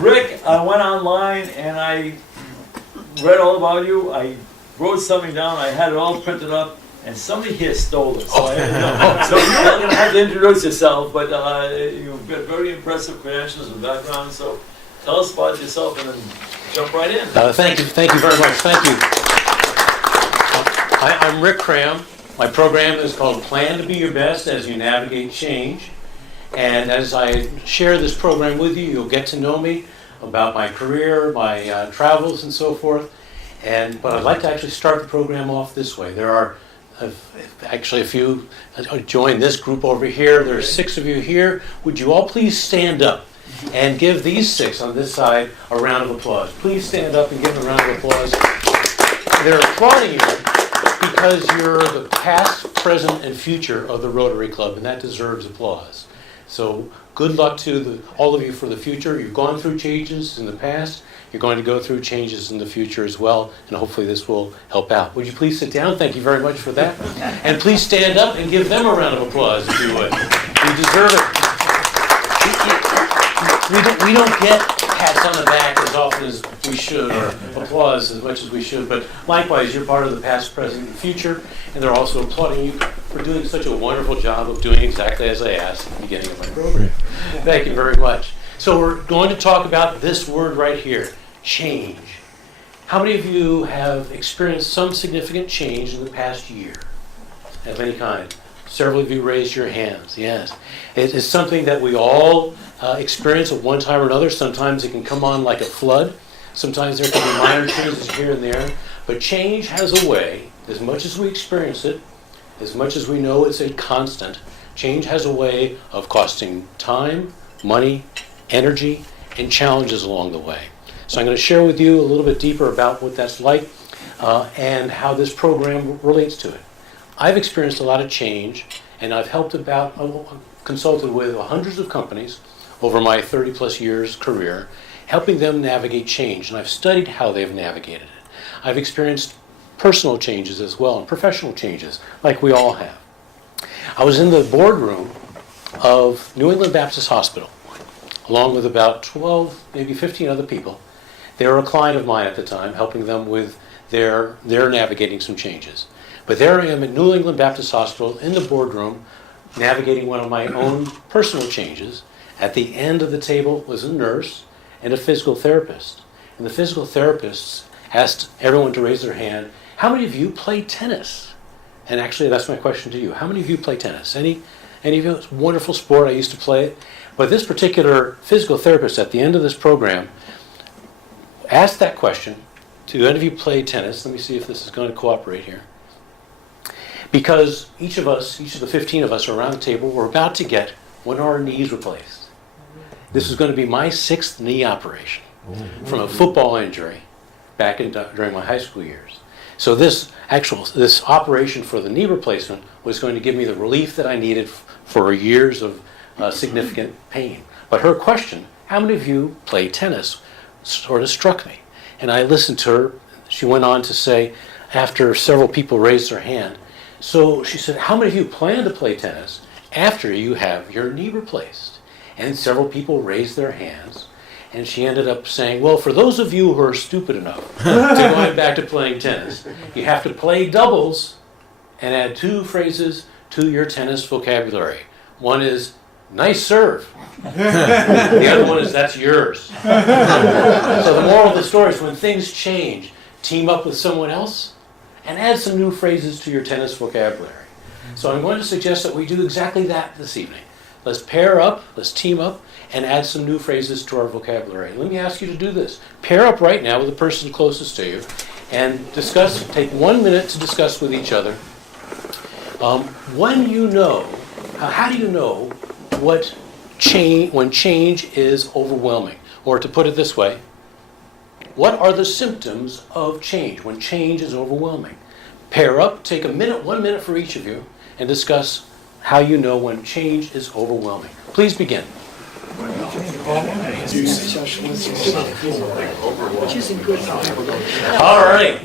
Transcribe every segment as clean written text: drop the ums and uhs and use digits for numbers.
Rick, I went online and I read all about you. I wrote something down. I had it all printed up, and somebody here stole it. So, so you're not going to have to introduce yourself, but you've got very impressive credentials and background. So tell us about yourself and then jump right in. Thank you very much. Thank you. I'm Rick Cram. My program is called Plan to Be Your Best as You Navigate Change. And as I share this program with you, you'll get to know me about my career, my travels, and so forth. But I'd like to actually start the program off this way. There are actually a few join this group over here. There are 6 of you here. Would you all please stand up and give these 6 on this side a round of applause? Please stand up and give them a round of applause. They're applauding you because you're the past, present, and future of the Rotary Club, and that deserves applause. So good luck to all of you for the future. You've gone through changes in the past. You're going to go through changes in the future as well, and hopefully this will help out. Would you please sit down? Thank you very much for that. And please stand up and give them a round of applause if you would. You deserve it. We don't get pats on the back as often as we should, or applause as much as we should, but likewise, you're part of the past, present, and future, and they're also applauding you for doing such a wonderful job of doing exactly as I asked at the beginning of my program. Thank you very much. So we're going to talk about this word right here, change. How many of you have experienced some significant change in the past year of any kind? Several of you raised your hands. Yes. It is something that we all experience at one time or another. Sometimes it can come on like a flood. Sometimes there can be minor changes here and there. But change has a way, as much as we experience it, as much as we know it's a constant, change has a way of costing time, money, energy, and challenges along the way. So I'm going to share with you a little bit deeper about what that's like and how this program relates to it. I've experienced a lot of change, and I've consulted with hundreds of companies over my 30-plus years career, helping them navigate change, and I've studied how they've navigated it. I've experienced personal changes as well, and professional changes, like we all have. I was in the boardroom of New England Baptist Hospital, along with about 12, maybe 15 other people. They were a client of mine at the time, helping them with their navigating some changes. But there I am at New England Baptist Hospital in the boardroom, navigating one of my own personal changes. At the end of the table was a nurse and a physical therapist. And the physical therapists asked everyone to raise their hand. How many of you play tennis? And actually, that's my question to you. How many of you play tennis? Any of you? It's a wonderful sport. I used to play it. But this particular physical therapist at the end of this program asked that question. Do any of you play tennis? Let me see if this is going to cooperate here. Because each of the 15 of us around the table, were about to get one of our knees replaced. This is going to be my 6th knee operation from a football injury back during my high school years. So this operation for the knee replacement was going to give me the relief that I needed for years of significant pain. But her question, how many of you play tennis, sort of struck me. And I listened to her. She went on to say, after several people raised their hand, so she said, how many of you plan to play tennis after you have your knee replaced? And several people raised their hands. And she ended up saying, well, for those of you who are stupid enough to go back to playing tennis, you have to play doubles and add 2 phrases to your tennis vocabulary. One is, nice serve. The other one is, that's yours. So the moral of the story is, when things change, team up with someone else and add some new phrases to your tennis vocabulary. So I'm going to suggest that we do exactly that this evening. Let's pair up, let's team up, and add some new phrases to our vocabulary. Let me ask you to do this. Pair up right now with the person closest to you and take 1 minute to discuss with each other. How do you know when change is overwhelming? Or to put it this way, what are the symptoms of change when change is overwhelming? Pair up, take 1 minute for each of you, and discuss how you know when change is overwhelming. Please begin. All right,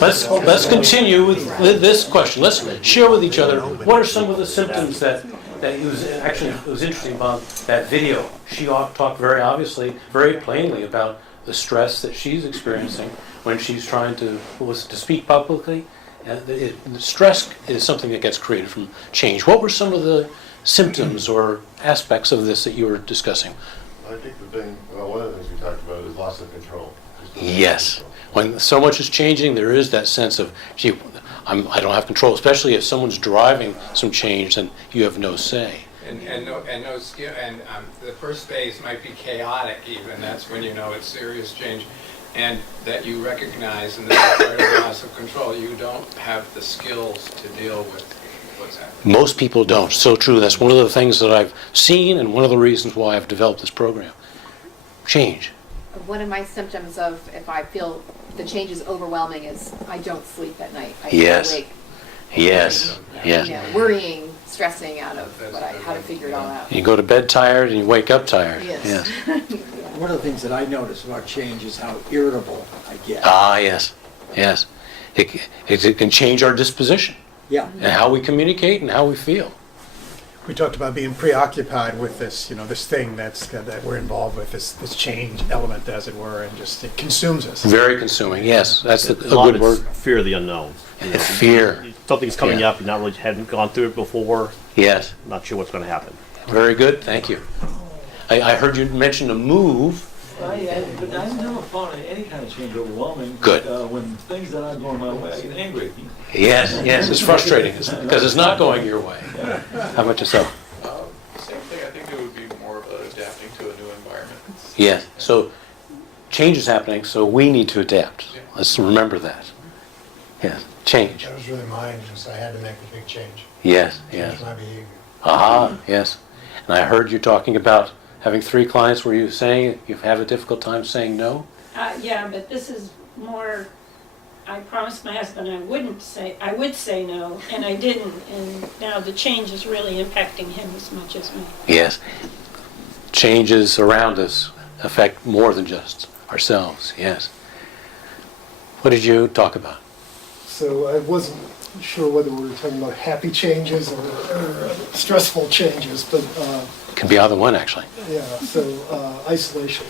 let's continue with this question. Let's share with each other, what are some of the symptoms that that it was interesting about that video. She talked very obviously, very plainly about the stress that she's experiencing when she's trying to speak publicly. The stress is something that gets created from change. What were some of the symptoms or aspects of this that you were discussing? I think one of the things we talked about is loss of control. Yes. When so much is changing, there is that sense of, gee, I don't have control, especially if someone's driving some change and you have no say. And no skill, and the first phase might be chaotic even. That's when you know it's serious change, and that you recognize, and that's part of loss of control. You don't have the skills to deal with what's happening. Most people don't. So true. That's one of the things that I've seen, and one of the reasons why I've developed this program. Change. One of my symptoms of if I feel the change is overwhelming is I don't sleep at night. I Yes. stay awake. Yes. Yes. You know, worrying, stressing out of how to figure it all out. You go to bed tired and you wake up tired. Yes. One of the things that I notice about change is how irritable I get. Ah, yes. Yes. It can change our disposition Yeah. and how we communicate and how we feel. We talked about being preoccupied with this, this thing that we're involved with, this change element, as it were, and just it consumes us. Very consuming. Yes, that's a lot good of word. it's fear of the unknown. Fear. Something's coming Yeah. up, you hadn't gone through it before, Yes. not sure what's going to happen. Very good. Thank you. I heard you mention a move. But I've never found any kind of change overwhelming. Good. When things are not going my way, I get angry. Yes. Yes. It's frustrating because it's not going your way. How about yourself? Same thing, I think it would be more about adapting to a new environment. Yes. So change is happening, so we need to adapt. Let's remember that. Yes. Change. That was really mine, because I had to make a big change. Yes. Yes. Change my behavior. Aha. Yes. And I heard you talking about having 3 clients. Were you saying you have a difficult time saying no? Yeah, but this is more, I promised my husband I would say no, and I didn't, and now the change is really impacting him as much as me. Yes. Changes around us affect more than just ourselves. Yes. What did you talk about? So I wasn't sure whether we were talking about happy changes or stressful changes, but It can be either one, actually. yeah, so isolation.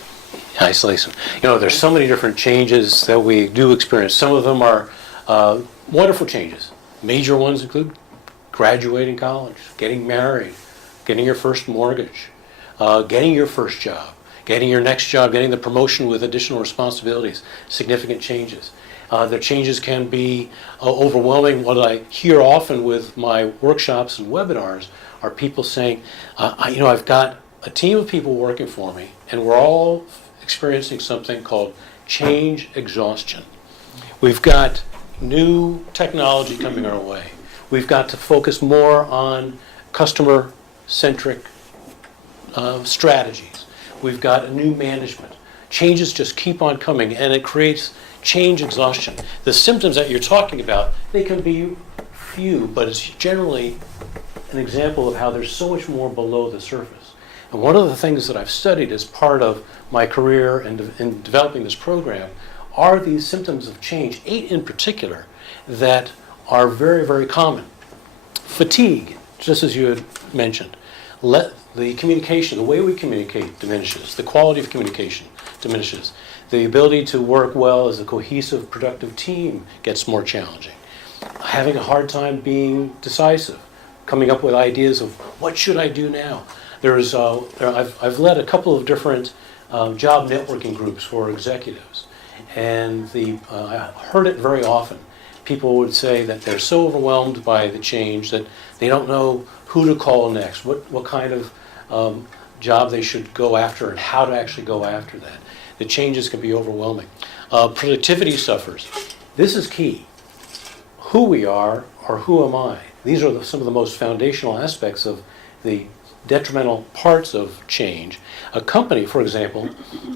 Isolation. There's so many different changes that we do experience. Some of them are wonderful changes. Major ones include graduating college, getting married, getting your first mortgage, getting your first job, getting your next job, getting the promotion with additional responsibilities, significant changes. The changes can be overwhelming. What I hear often with my workshops and webinars are people saying, I've got a team of people working for me, and we're all experiencing something called change exhaustion. We've got new technology coming our way. We've got to focus more on customer-centric strategies. We've got a new management. Changes just keep on coming, and it creates change exhaustion. The symptoms that you're talking about, they can be few, but it's generally an example of how there's so much more below the surface. And one of the things that I've studied as part of my career and in developing this program are these symptoms of change, 8 in particular, that are very, very common. Fatigue, just as you had mentioned. The communication, the way we communicate diminishes. The quality of communication diminishes. The ability to work well as a cohesive, productive team gets more challenging. Having a hard time being decisive, coming up with ideas of what should I do now. I've led a couple of different job networking groups for executives, and I heard it very often. People would say that they're so overwhelmed by the change that they don't know who to call next, what kind of job they should go after, and how to actually go after that. The changes can be overwhelming. Productivity suffers. This is key. Who we are or who am I? These are some of the most foundational aspects of the detrimental parts of change. A company, for example,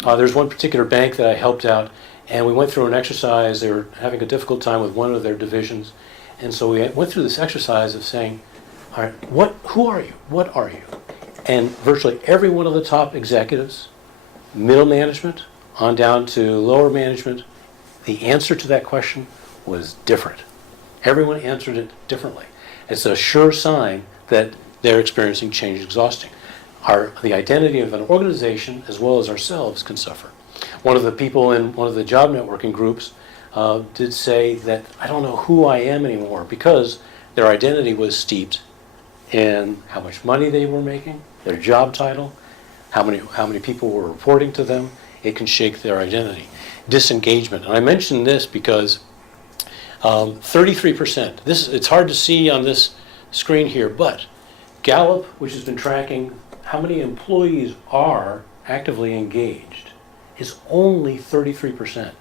there's one particular bank that I helped out, and we went through an exercise. They were having a difficult time with one of their divisions, and so we went through this exercise of saying, all right, who are you? What are you? And virtually every one of the top executives, middle management, on down to lower management, the answer to that question was different. Everyone answered it differently. It's a sure sign that they're experiencing change exhausting. The identity of an organization as well as ourselves can suffer. One of the people in one of the job networking groups did say that I don't know who I am anymore because their identity was steeped in how much money they were making, their job title, how many people were reporting to them. It can shake their identity. Disengagement. And I mention this because 33%, it's hard to see on this screen here, but Gallup, which has been tracking how many employees are actively engaged, is only 33%.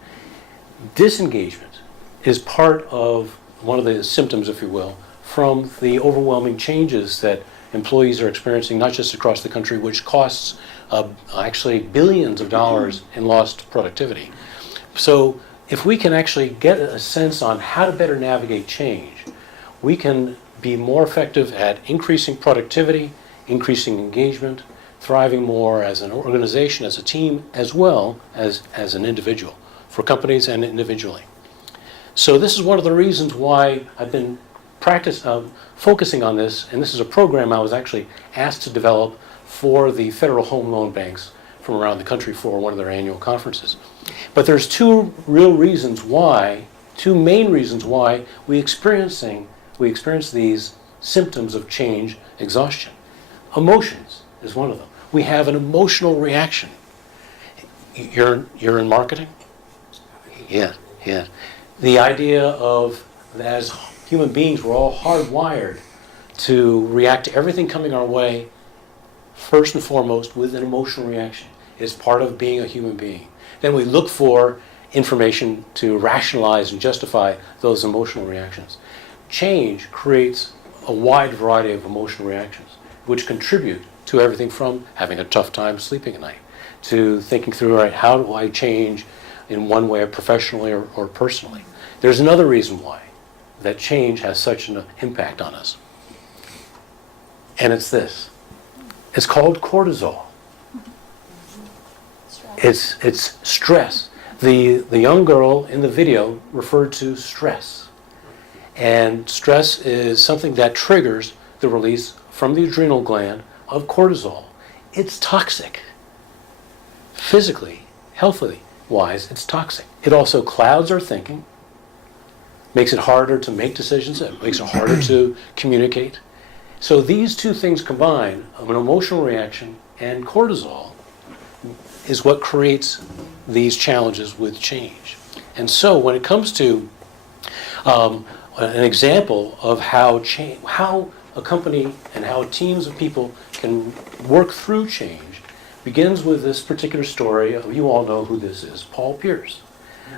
Disengagement is part of one of the symptoms, if you will, from the overwhelming changes that employees are experiencing, not just across the country, which costs actually billions of dollars in lost productivity. So if we can actually get a sense on how to better navigate change, we can be more effective at increasing productivity, increasing engagement, thriving more as an organization, as a team, as well as an individual, for companies and individually. So this is one of the reasons why I've been focusing on this, and this is a program I was actually asked to develop for the federal home loan banks from around the country for one of their annual conferences. But there's two main reasons why we experience these symptoms of change exhaustion. Emotions is one of them. We have an emotional reaction. You're in marketing? Yeah. The idea of, as human beings, we're all hardwired to react to everything coming our way, first and foremost, with an emotional reaction. It's part of being a human being. Then we look for information to rationalize and justify those emotional reactions. Change creates a wide variety of emotional reactions, which contribute to everything from having a tough time sleeping at night, to thinking through, all right, how do I change in one way, professionally or personally? There's another reason why that change has such an impact on us. And it's this. It's called cortisol. It's stress. The young girl in the video referred to stress. And stress is something that triggers the release from the adrenal gland of cortisol. It's toxic. Physically, healthily wise, it's toxic. It also clouds our thinking, makes it harder to make decisions, it makes it harder to communicate. So these two things combined, an emotional reaction and cortisol, is what creates these challenges with change. And so when it comes to an example of how a company and how teams of people can work through change begins with this particular story. You all know who this is, Paul Pierce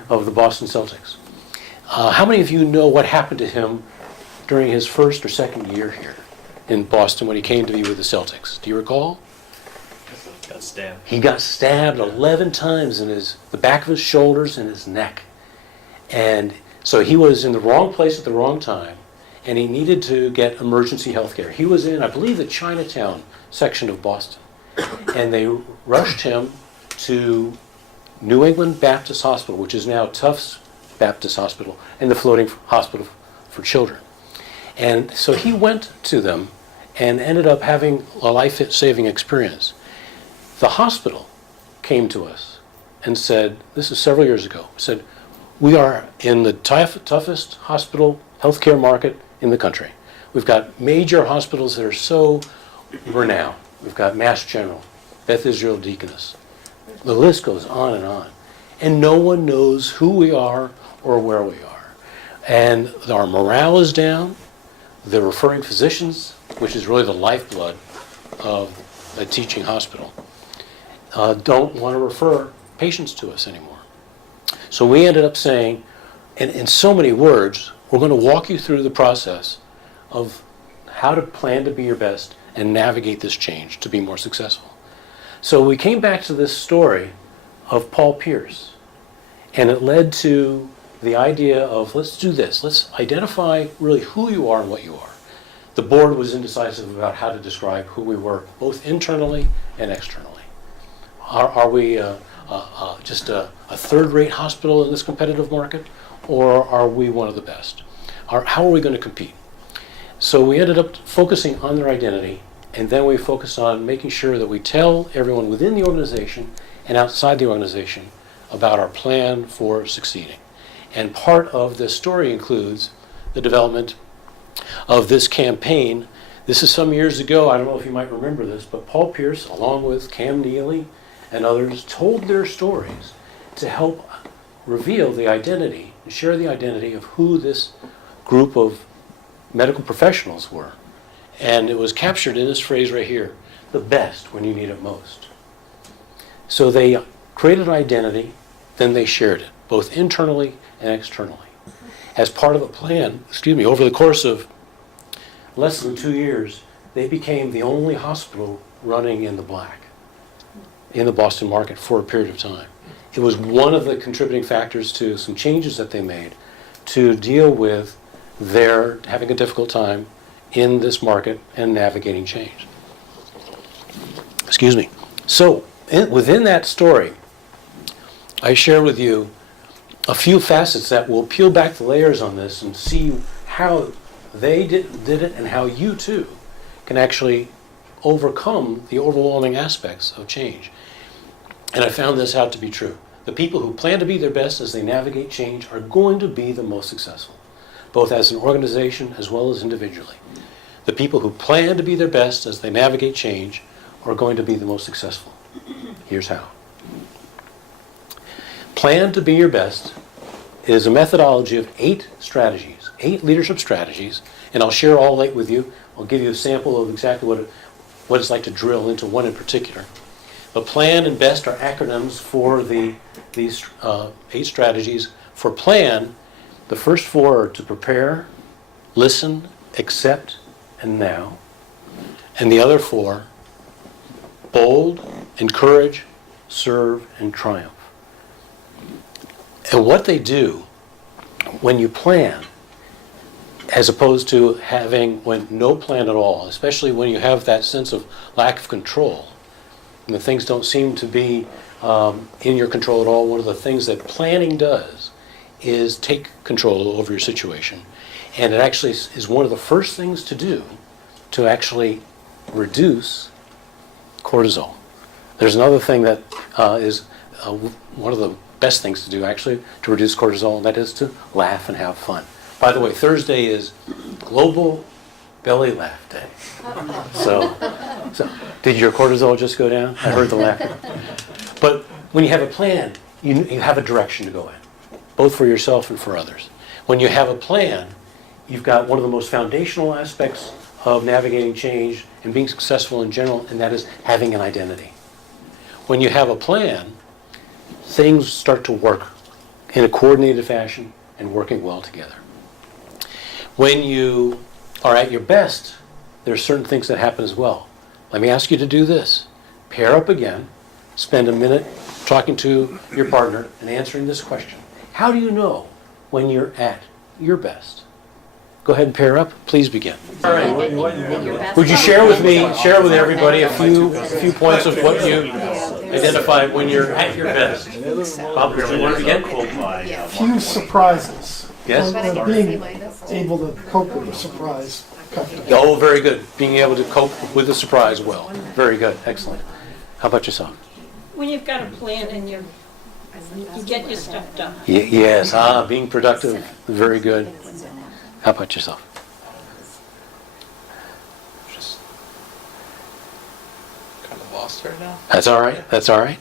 of the Boston Celtics. How many of you know what happened to him during his first or second year here in Boston when he came to be with the Celtics? Do you recall? Got stabbed. He got stabbed 11 times in the back of his shoulders and his neck. And so he was in the wrong place at the wrong time, and he needed to get emergency health care. He was in, I believe, the Chinatown section of Boston. And they rushed him to New England Baptist Hospital, which is now Tufts Baptist Hospital, and the floating hospital for children. And so he went to them and ended up having a life-saving experience. The hospital came to us and said, this is several years ago, said, we are in the toughest hospital healthcare market in the country. We've got major hospitals that are so renowned. We've got Mass General, Beth Israel Deaconess. The list goes on. And no one knows who we are or where we are. And our morale is down. The referring physicians, which is really the lifeblood of a teaching hospital, don't want to refer patients to us anymore. So we ended up saying, in so many words, we're going to walk you through the process of how to plan to be your best and navigate this change to be more successful. So we came back to this story of Paul Pierce, and it led to the idea of, let's do this. Let's identify really who you are and what you are. The board was indecisive about how to describe who we were, both internally and externally. Are we just a third-rate hospital in this competitive market, or are we one of the best? How are we going to compete? So we ended up focusing on their identity, and then we focused on making sure that we tell everyone within the organization and outside the organization about our plan for succeeding. And part of this story includes the development of this campaign. This is some years ago. I don't know if you might remember this, but Paul Pierce, along with Cam Neely and others, told their stories to help reveal the identity and share the identity of who this group of medical professionals were. And it was captured in this phrase right here, the best when you need it most. So they created an identity, then they shared it, both internally and externally. As part of a plan, over the course of less than 2 years, they became the only hospital running in the black in the Boston market for a period of time. It was one of the contributing factors to some changes that they made to deal with their having a difficult time in this market and navigating change. Excuse me. So, within that story, I share with you a few facets that will peel back the layers on this and see how they did it and how you too can actually overcome the overwhelming aspects of change. And I found this out to be true. The people who plan to be their best as they navigate change are going to be the most successful, both as an organization as well as individually. The people who plan to be their best as they navigate change are going to be the most successful. Here's how. Plan to be your best is a methodology of 8 strategies, 8 leadership strategies, and I'll share all 8 with you. I'll give you a sample of exactly what it's like to drill into one in particular. But plan and best are acronyms for these 8 strategies. For plan, the first 4 are to prepare, listen, accept, and now. And the other 4, bold, encourage, serve, and triumph. And what they do when you plan, as opposed to having no plan at all, especially when you have that sense of lack of control, and the things don't seem to be in your control at all, one of the things that planning does is take control over your situation. And it actually is one of the first things to do to actually reduce cortisol. There's another thing that is one of the best things to do actually to reduce cortisol, and that is to laugh and have fun. By the way, Thursday is Global Belly Laugh Day. So did your cortisol just go down? I heard the laughter. But when you have a plan, you have a direction to go in, both for yourself and for others. When you have a plan, you've got one of the most foundational aspects of navigating change and being successful in general, and that is having an identity. When you have a plan, things start to work in a coordinated fashion and working well together. When you are at your best, there are certain things that happen as well. Let me ask you to do this. Pair up again, spend a minute talking to your partner and answering this question. How do you know when you're at your best? Go ahead and pair up. Please begin. All right. Would you share with everybody a few points of what you identify when you're at your best? Bob, you want to begin? Few surprises. Yes? Being able to cope with a surprise. Oh, very good. Being able to cope with the surprise well. Very good. Excellent. How about yourself? When you've got a plan and you get your stuff done. Yes. Being productive. Very good. How about yourself? Just kind of lost right now. That's all right. That's all right.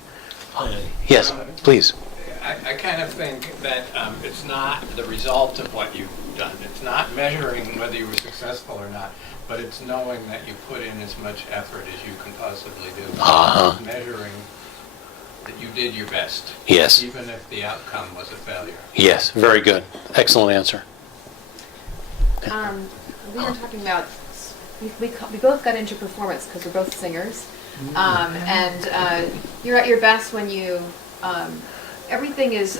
Yes, please. I kind of think that it's not the result of what you've done. It's not measuring whether you were successful or not, but it's knowing that you put in as much effort as you can possibly do. Uh-huh. Measuring that you did your best. Yes. Even if the outcome was a failure. Yes, very good. Excellent answer. We were talking about, we both got into performance because we're both singers. And you're at your best when you, everything is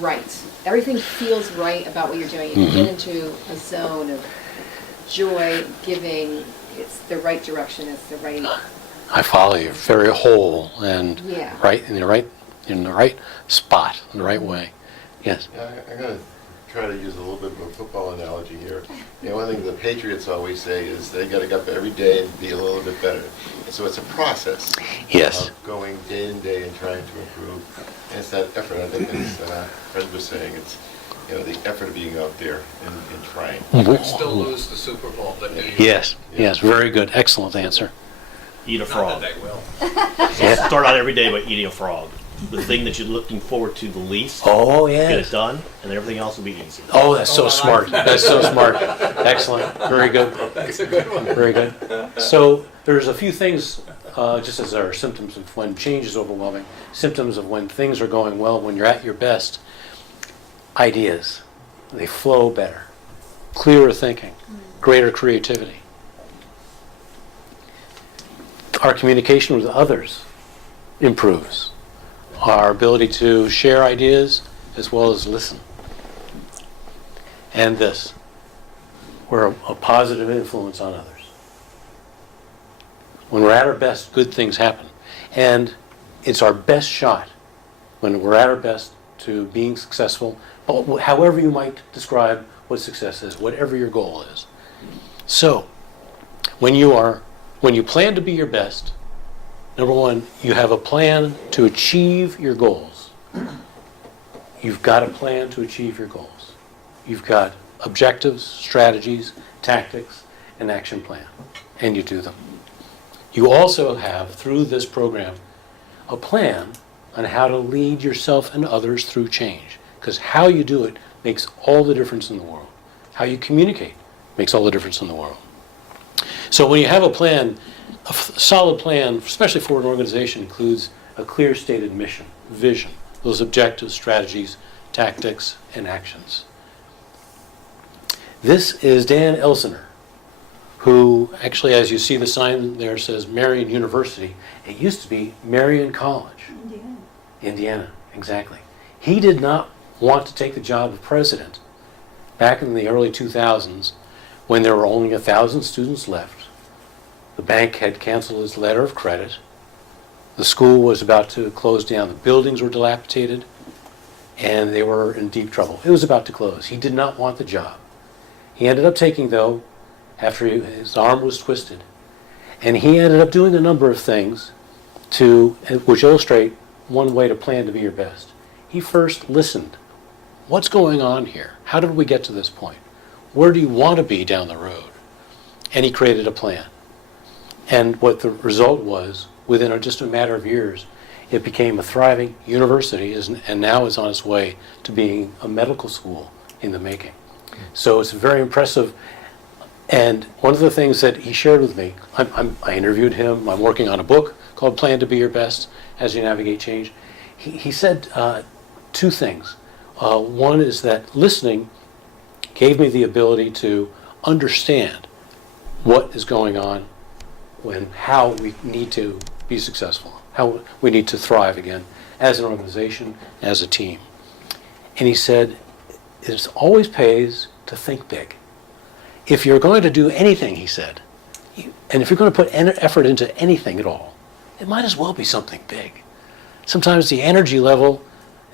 right. Everything feels right about what you're doing. You get into a zone of joy, giving. It's the right direction. It's the right. I follow you. Very whole and Yeah. right in the right spot, in the right way. Yes. Yeah, I got a try to use a little bit of a football analogy here. One thing the Patriots always say is they got to get up every day and be a little bit better. And so it's a process. Yes. Of going day in day and trying to improve. And it's that effort. I think as Fred was saying, it's the effort of being out there and trying. You could still lose the Super Bowl, but do you? Yes, yes, very good, excellent answer. Eat a Not frog. that they will. So start out every day by eating a frog. The thing that you're looking forward to the least, Oh, get yes. it done, and then everything else will be easy. Oh, that's so smart. That's so smart. Excellent. Very good. That's a good one. Very good. So there's a few things, just as there are symptoms of when change is overwhelming, symptoms of when things are going well, when you're at your best. Ideas, they flow better. Clearer thinking, greater creativity. Our communication with others improves. Our ability to share ideas as well as listen. And this, we're a positive influence on others. When we're at our best, good things happen. And it's our best shot when we're at our best to being successful, however you might describe what success is, whatever your goal is. So, when you plan to be your best, number one, you have a plan to achieve your goals. You've got a plan to achieve your goals. You've got objectives, strategies, tactics, an action plan, and you do them. You also have, through this program, a plan on how to lead yourself and others through change. Because how you do it makes all the difference in the world. How you communicate makes all the difference in the world. So when you have a plan, a solid plan, especially for an organization, includes a clear stated mission, vision, those objectives, strategies, tactics, and actions. This is Dan Elsener, who actually, as you see the sign there, says Marion University. It used to be Marion College. Indiana, exactly. He did not want to take the job of president back in the early 2000s when there were only 1,000 students left. The bank had canceled its letter of credit. The school was about to close down. The buildings were dilapidated, and they were in deep trouble. It was about to close. He did not want the job. He ended up taking, though, after his arm was twisted, and he ended up doing a number of things which illustrate one way to plan to be your best. He first listened. What's going on here? How did we get to this point? Where do you want to be down the road? And he created a plan. And what the result was, within just a matter of years, it became a thriving university and now is on its way to being a medical school in the making. So it's very impressive. And one of the things that he shared with me, I interviewed him, I'm working on a book called Plan to Be Your Best as You Navigate Change. He said two things. One is that listening gave me the ability to understand what is going on, how we need to be successful, how we need to thrive again as an organization, as a team. And he said, it always pays to think big. If you're going to do anything, he said, and if you're going to put effort into anything at all, it might as well be something big. Sometimes the energy level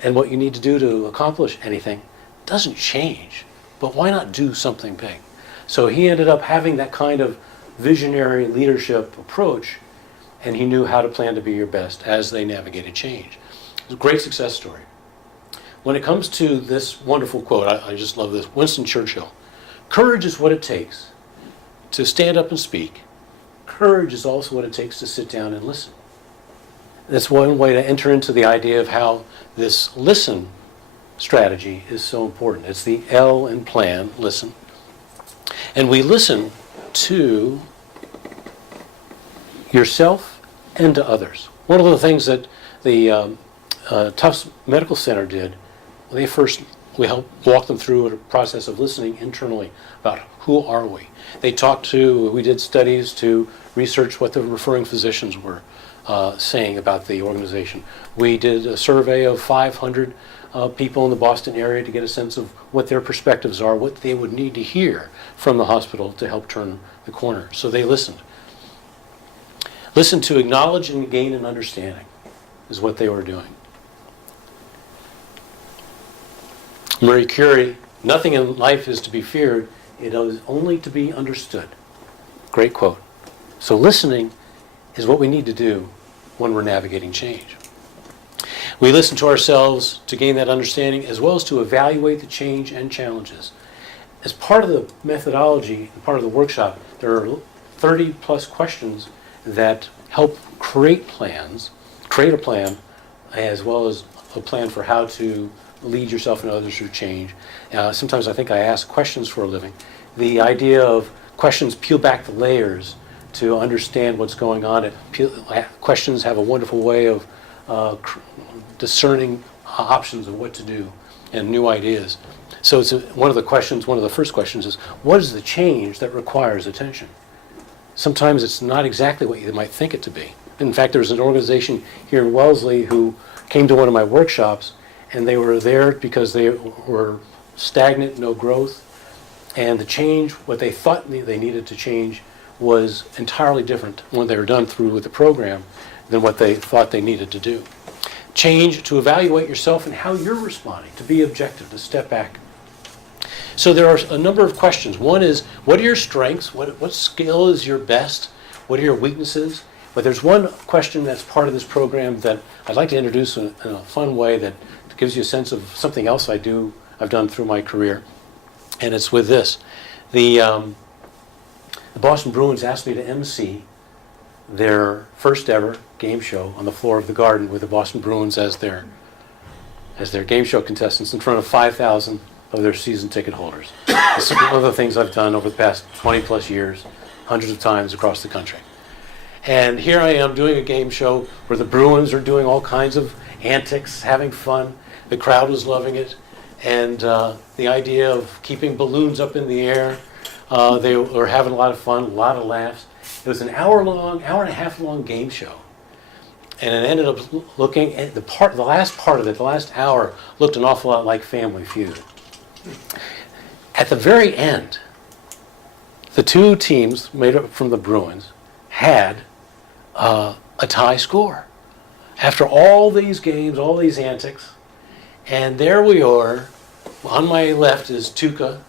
and what you need to do to accomplish anything doesn't change, but why not do something big? So he ended up having that kind of visionary leadership approach, and he knew how to plan to be your best as they navigated change. It's a great success story. When it comes to this wonderful quote, I just love this, Winston Churchill, courage is what it takes to stand up and speak. Courage is also what it takes to sit down and listen. That's one way to enter into the idea of how this listen strategy is so important. It's the L in plan, listen. And we listen to yourself and to others. One of the things that the Tufts Medical Center did, we helped walk them through a process of listening internally about who are we. We did studies to research what the referring physicians were saying about the organization. We did a survey of 500 people in the Boston area to get a sense of what their perspectives are, what they would need to hear from the hospital to help turn the corner. So they listened. Listen to acknowledge and gain an understanding is what they were doing. Marie Curie Nothing in life is to be feared, it is only to be understood. Great quote. So listening is what we need to do when we're navigating change. We listen to ourselves to gain that understanding, as well as to evaluate the change and challenges. As part of the methodology, part of the workshop, there are 30 plus questions that help create a plan, as well as a plan for how to lead yourself and others through change. Sometimes I think I ask questions for a living. The idea of questions peel back the layers to understand what's going on. Questions have a wonderful way of discerning options of what to do and new ideas. So it's one of the first questions is, what is the change that requires attention? Sometimes it's not exactly what you might think it to be. In fact, there was an organization here in Wellesley who came to one of my workshops, and they were there because they were stagnant, no growth, and the change, what they thought they needed to change, was entirely different when they were done through with the program than what they thought they needed to do. Change to evaluate yourself and how you're responding, to be objective, to step back. So there are a number of questions. One is, what are your strengths? What skill is your best? What are your weaknesses? But there's one question that's part of this program that I'd like to introduce in a fun way that gives you a sense of something else I've done through my career. And it's with this. The Boston Bruins asked me to MC their first ever game show on the floor of the Garden with the Boston Bruins as their game show contestants in front of 5,000 of their season ticket holders. It's one of the things I've done over the past 20 plus years, hundreds of times across the country. And here I am doing a game show where the Bruins are doing all kinds of antics, having fun. The crowd was loving it. And the idea of keeping balloons up in the air, they were having a lot of fun, a lot of laughs. It was an hour and a half long game show. And it ended up looking at the last part of it, the last hour, looked an awful lot like Family Feud. At the very end, the two teams made up from the Bruins had a tie score. After all these games, all these antics, and there we are. On my left is Tuca,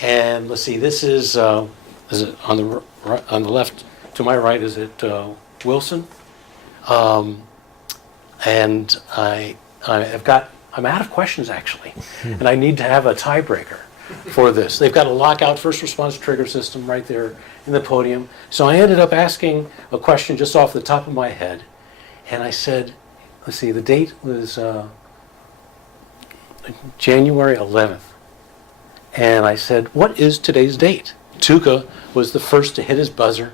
and let's see, this is it on the left to my right? Is it Wilson? And I'm out of questions actually, and I need to have a tiebreaker for this. They've got a lockout first response trigger system right there in the podium. So I ended up asking a question just off the top of my head, and I said, let's see, the date was January 11th. And I said, what is today's date? Tuca was the first to hit his buzzer.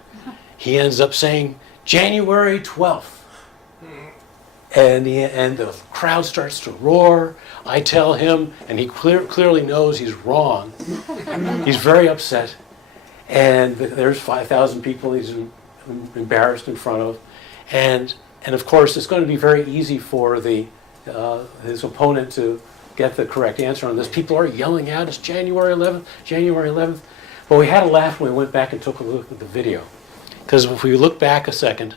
He ends up saying January 12th. And the crowd starts to roar. I tell him, and he clearly knows he's wrong. He's very upset. And there's 5,000 people he's embarrassed in front of. And of course, it's going to be very easy for his opponent to get the correct answer on this. People are yelling out, it's January 11th, January 11th. But we had a laugh when we went back and took a look at the video. Because if we look back a second,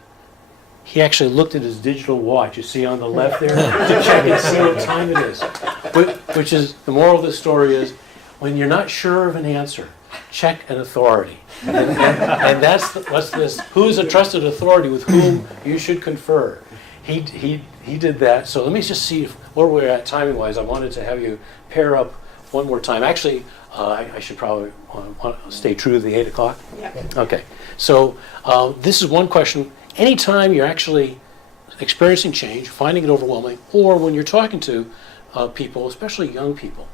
he actually looked at his digital watch, you see on the left there, to check and see what time it is. Which is, the moral of the story is, when you're not sure of an answer, check an authority. And what's this, who's a trusted authority with whom you should confer? He did that. So let me just see where we're at timing-wise. I wanted to have you pair up one more time. Actually, I should probably stay true to the 8 o'clock. Yeah. Okay. So this is one question. Anytime you're actually experiencing change, finding it overwhelming, or when you're talking to people, especially young people,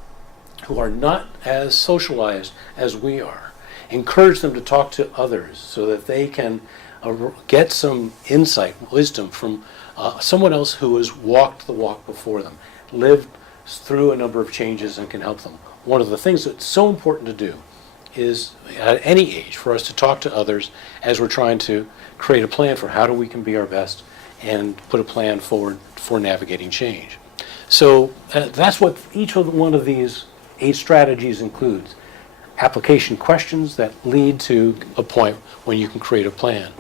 who are not as socialized as we are, encourage them to talk to others so that they can get some insight, wisdom from someone else who has walked the walk before them, lived through a number of changes and can help them. One of the things that's so important to do is, at any age, for us to talk to others as we're trying to create a plan for how we can be our best and put a plan forward for navigating change. So that's what each one of these 8 strategies includes. Application questions that lead to a point when you can create a plan.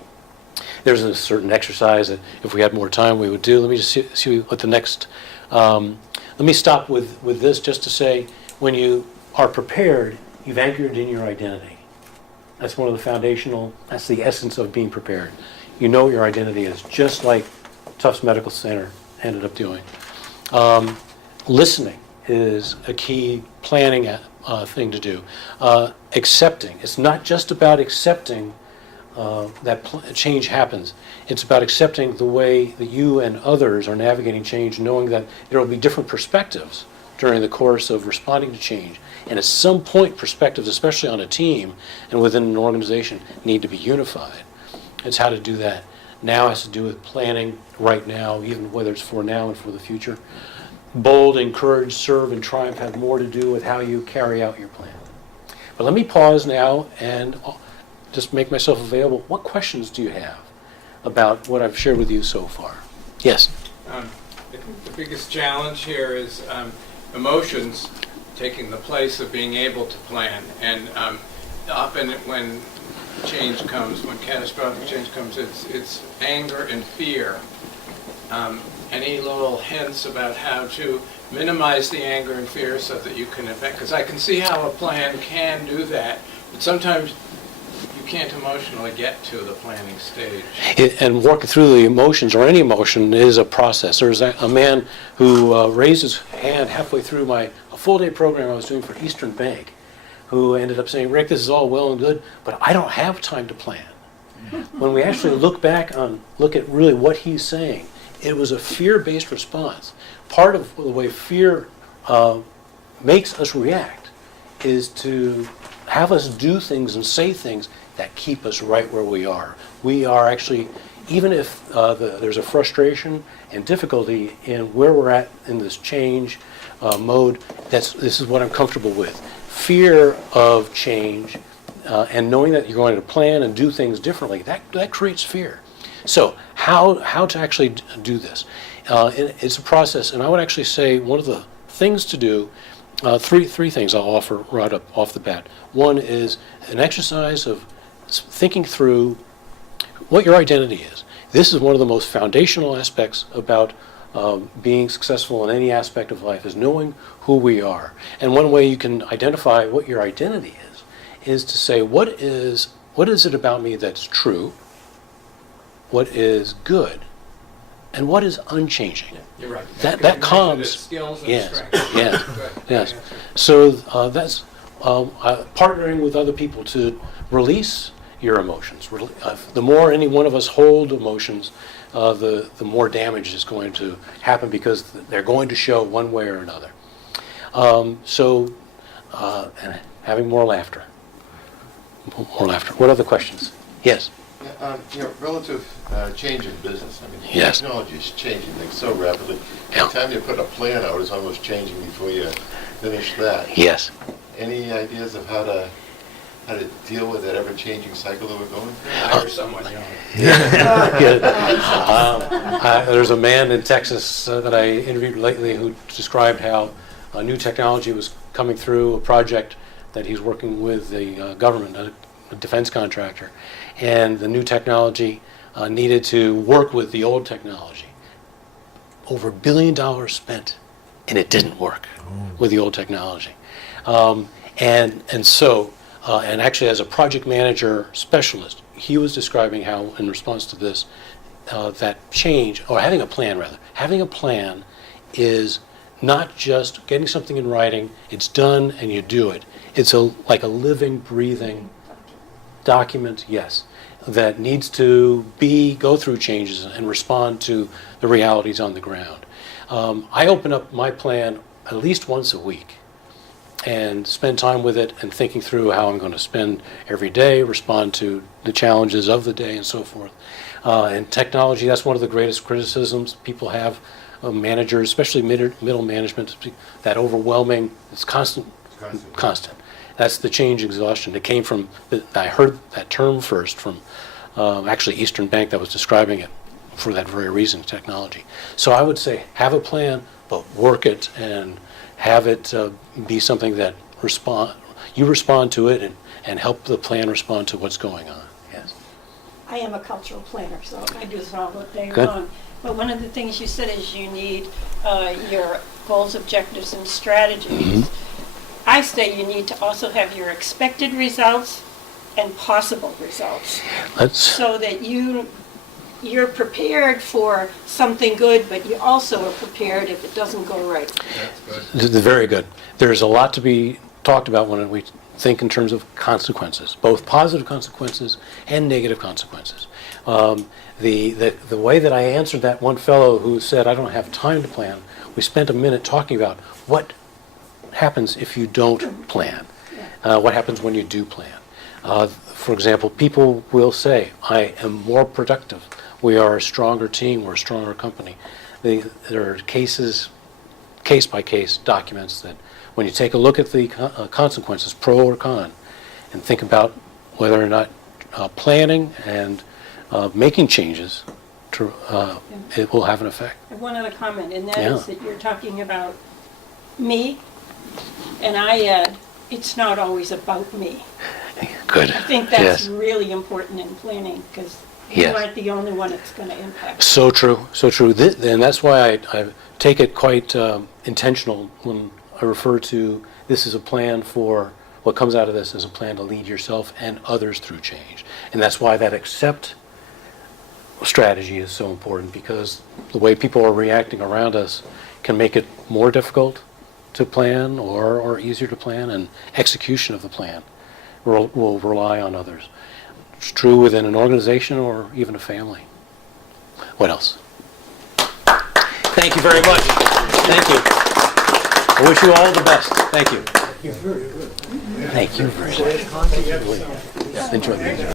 There's a certain exercise that if we had more time we would do. Let me just see what the next, let me stop with this just to say, when you are prepared, you've anchored in your identity. That's one of the foundational, that's the essence of being prepared. You know what your identity is, just like Tufts Medical Center ended up doing. Listening is a key planning thing to do. Accepting. It's not just about accepting that change happens. It's about accepting the way that you and others are navigating change, knowing that there will be different perspectives during the course of responding to change. And at some point, perspectives, especially on a team and within an organization, need to be unified. It's how to do that. Now has to do with planning right now, even whether it's for now and for the future. Bold, encourage, serve, and triumph have more to do with how you carry out your plan. But let me pause now and just make myself available. What questions do you have about what I've shared with you so far? Yes? I think the biggest challenge here is emotions taking the place of being able to plan. And often when change comes, when catastrophic change comes, it's anger and fear. Any little hints about how to minimize the anger and fear so that you can affect, because I can see how a plan can do that, but sometimes you can't emotionally get to the planning stage. And working through the emotions, or any emotion, is a process. There's a man who raised his hand halfway through a full-day program I was doing for Eastern Bank, who ended up saying, Rick, this is all well and good, but I don't have time to plan. When we actually look at really what he's saying, it was a fear-based response. Part of the way fear makes us react is to have us do things and say things that keep us right where we are. We are actually, even if there's a frustration and difficulty in where we're at in this change mode, this is what I'm comfortable with. Fear of change and knowing that you're going to plan and do things differently, that creates fear. So how to actually do this? It's a process, and I would actually say one of the things to do, three things I'll offer right up off the bat. One is an exercise of thinking through what your identity is. This is one of the most foundational aspects about being successful in any aspect of life, is knowing who we are. And one way you can identify what your identity is to say, what is it about me that's true? What is good, and what is unchanging? You're right. That comes. Skills and Yes, strengths. yes, Good. yes. So that's partnering with other people to release your emotions. The more any one of us hold emotions, the more damage is going to happen, because they're going to show one way or another. And having more laughter. More laughter. What other questions? Yes. Relative change in business. I mean, Yes. technology is changing things so rapidly. By the time you put a plan out, it's almost changing before you finish that. Yes. Any ideas of how to deal with that ever-changing cycle that we're going through? Hire someone young. There's a man in Texas that I interviewed lately who described how new technology was coming through a project that he's working with the government, a defense contractor, and the new technology needed to work with the old technology. Over $1 billion spent, and it didn't work with the old technology. And actually, as a project manager specialist, he was describing how, in response to this, that change, or having a plan is not just getting something in writing, it's done and you do it. It's like a living, breathing document, yes, that needs to go through changes and respond to the realities on the ground. I open up my plan at least once a week and spend time with it and thinking through how I'm going to spend every day, respond to the challenges of the day and so forth. And technology, that's one of the greatest criticisms people have of managers, especially middle management, that overwhelming, it's constant. That's the change exhaustion. It came from, I heard that term first from actually Eastern Bank that was describing it for that very reason, technology. So I would say have a plan, but work it and have it be something that you respond to it and help the plan respond to what's going on. Yes. I am a cultural planner, so I do this all day Good. long. But one of the things you said is you need your goals, objectives, and strategies. Mm-hmm. I say you need to also have your expected results and possible results, Let's, so that you're prepared for something good, but you also are prepared if it doesn't go right. That's good. very good. There's a lot to be talked about when we think in terms of consequences, both positive consequences and negative consequences. The way that I answered that one fellow who said, I don't have time to plan, we spent a minute talking about what happens if you don't plan, what happens when you do plan. For example, people will say, I am more productive. We are a stronger team, we're a stronger company. There are cases, case-by-case documents that when you take a look at the consequences, pro or con, and think about whether or not planning and making changes, it will have an effect. I have one other comment, and that Yeah. is that you're talking about me, and I add, it's not always about me. Good. I think that's Yes. really important in planning, because you Yes. aren't the only one it's going to impact. So true, so true. And that's why I take it quite intentional when I refer to this as a plan for, what comes out of this is a plan to lead yourself and others through change. And that's why that accept strategy is so important, because the way people are reacting around us can make it more difficult to plan or easier to plan, and execution of the plan will rely on others. It's true within an organization or even a family. What else? Thank you very much. Thank you. I wish you all the best. Thank you. Thank you very much. Enjoy the meeting.